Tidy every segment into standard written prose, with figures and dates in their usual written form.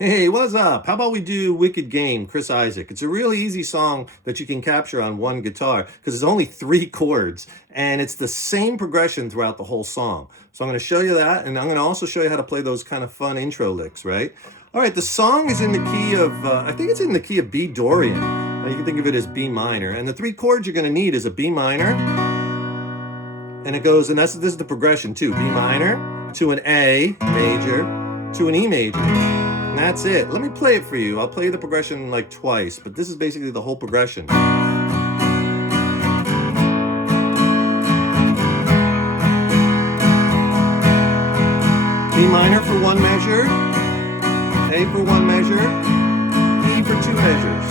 Hey, what's up? How about we do Wicked Game, Chris Isaak? It's a really easy song that you can capture on one guitar because it's only three chords and it's the same progression throughout the whole song. So I'm going to show you that, and I'm going to also show you how to play those kind of fun intro licks, right? All right, the song is in the key of, I think it's in the key of B Dorian. You can think of it as B minor. And the three chords you're going to need is a B minor, and it goes, and this is the progression too, B minor to an A major to an E major. And that's it. Let me play it for you. I'll play the progression like twice, but this is basically the whole progression. B minor for one measure, A for one measure, E for two measures.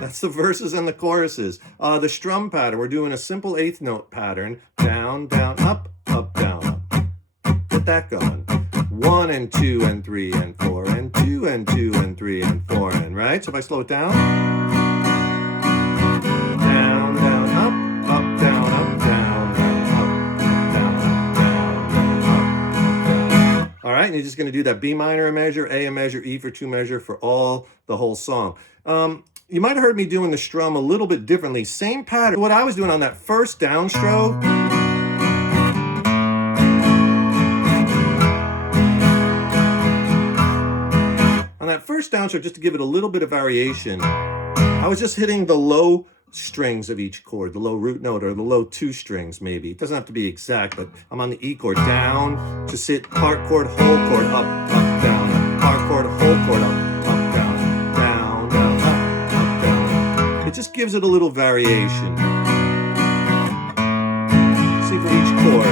That's the verses and the choruses. The strum pattern, we're doing a simple eighth note pattern. Down, down, up, up, down, up. Get that going. 1 and 2 and 3 and 4 and 2 and 2 and 3 and 4 and, right? So if I slow it down. Down, down, up, up, down, up, down, down, up, down, down, down, up. All right, and you're just going to do that B minor a measure, A a measure, E for two measure for all the whole song. You might have heard me doing the strum a little bit differently. Same pattern. What I was doing on that first downstroke, just to give it a little bit of variation, I was just hitting the low strings of each chord, the low root note or the low two strings maybe. It doesn't have to be exact, but I'm on the E chord, down, just hit part chord, whole chord, up, up, down, part chord, whole chord, up, down, down, down, up, down. It just gives it a little variation. See for each chord.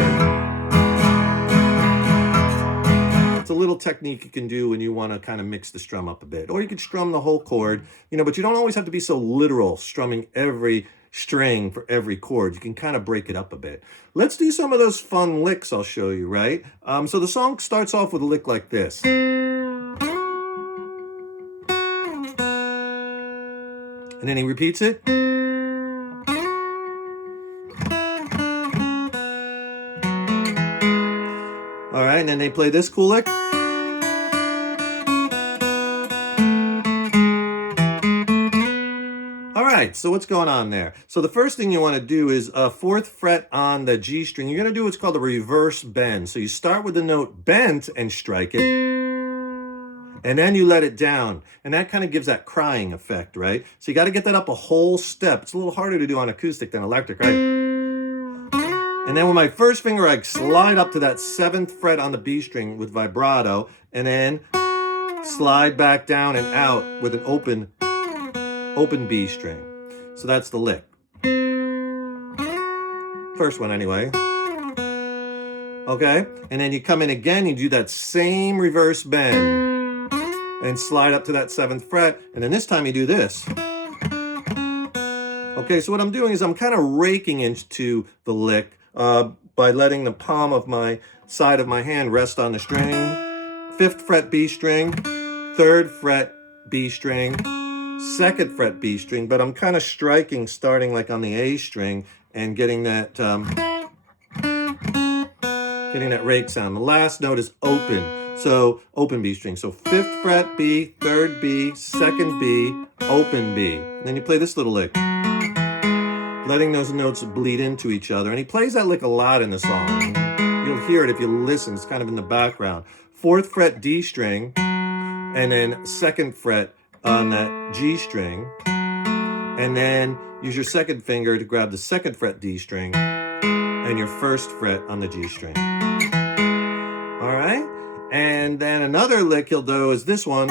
It's a little technique you can do when you want to kind of mix the strum up a bit. Or you could strum the whole chord, but you don't always have to be so literal, strumming every string for every chord. You can kind of break it up a bit. Let's do some of those fun licks I'll show you, right? So the song starts off with a lick like this. And then he repeats it. All right, and then they play this cool lick. All right, so what's going on there? So the first thing you want to do is a fourth fret on the G string. You're going to do what's called a reverse bend. So you start with the note bent and strike it, and then you let it down. And that kind of gives that crying effect, right? So you got to get that up a whole step. It's a little harder to do on acoustic than electric, right? And then with my first finger, I slide up to that seventh fret on the B string with vibrato, and then slide back down and out with an open B string. So that's the lick. First one anyway. Okay, and then you come in again, you do that same reverse bend and slide up to that seventh fret, and then this time you do this. Okay, so what I'm doing is I'm kind of raking into the lick by letting the palm of my side of my hand rest on the string. 5th fret B string, 3rd fret B string, 2nd fret B string, but I'm kind of striking starting like on the A string and getting that rake sound. The last note is open, so open B string. So 5th fret B, 3rd B, 2nd B, open B. And then you play this little lick, letting those notes bleed into each other. And he plays that lick a lot in the song. You'll hear it if you listen. It's kind of in the background. 4th fret D string, and then 2nd fret on that G string. And then use your 2nd finger to grab the 2nd fret D string and your 1st fret on the G string. All right? And then another lick he'll do is this one.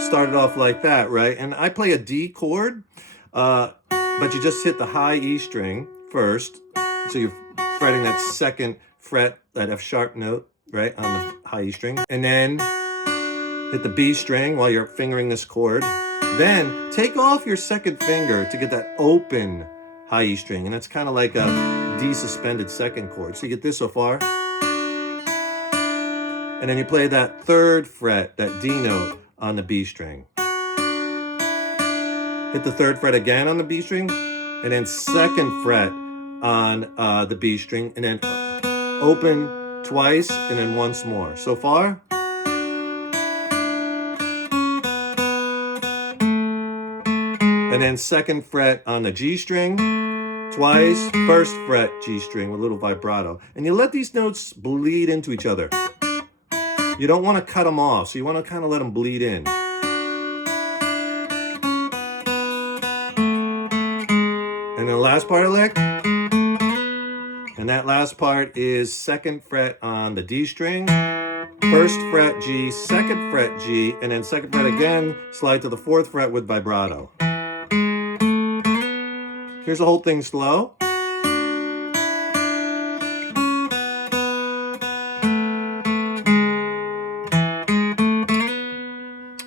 Started off like that, right? And I play a D chord. But you just hit the high E string first. So you're fretting that 2nd fret, that F sharp note, right, on the high E string. And then hit the B string while you're fingering this chord. Then take off your 2nd finger to get that open high E string. And that's kind of like a D suspended 2nd chord. So you get this so far. And then you play that 3rd fret, that D note on the B string. Hit the 3rd fret again on the B string, and then 2nd fret on the B string, and then open twice, and then once more. So far? And then second fret on the G string, twice, first fret G string with a little vibrato. And you let these notes bleed into each other. You don't want to cut them off, so you want to kind of let them bleed in. And the last part of the lick. And that last part is second fret on the D string, first fret G, second fret G, and then second fret again, slide to the fourth fret with vibrato. Here's the whole thing slow.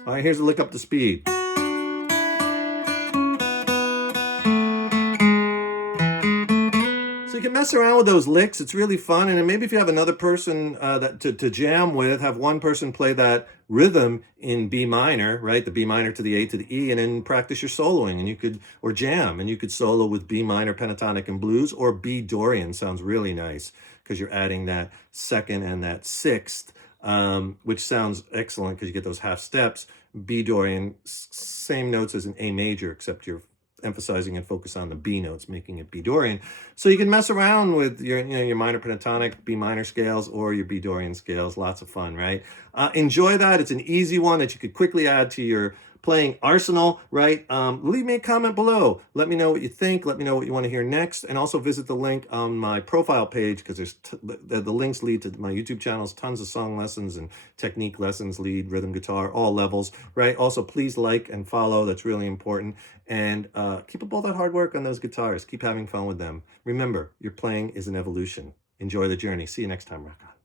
All right, here's a lick up to speed. So you can mess around with those licks. It's really fun. And then maybe if you have another person to jam with, have one person play that rhythm in B minor, right? The B minor to the A to the E, and then practice your soloing. And you could, or jam, and you could solo with B minor, pentatonic, and blues, or B Dorian sounds really nice because you're adding that second and that sixth, which sounds excellent because you get those half steps. B Dorian, same notes as an A major, except you're emphasizing and focus on the B notes, making it B Dorian. So you can mess around with your, your minor pentatonic B minor scales or your B Dorian scales. Lots of fun, right? Enjoy that. It's an easy one that you could quickly add to your playing arsenal, right? Leave me a comment below. Let me know what you think. Let me know what you want to hear next. And also visit the link on my profile page, because there's the links lead to my YouTube channels, tons of song lessons and technique lessons, lead, rhythm, guitar, all levels, right? Also, please like and follow. That's really important. And keep up all that hard work on those guitars. Keep having fun with them. Remember, your playing is an evolution. Enjoy the journey. See you next time, Rock On.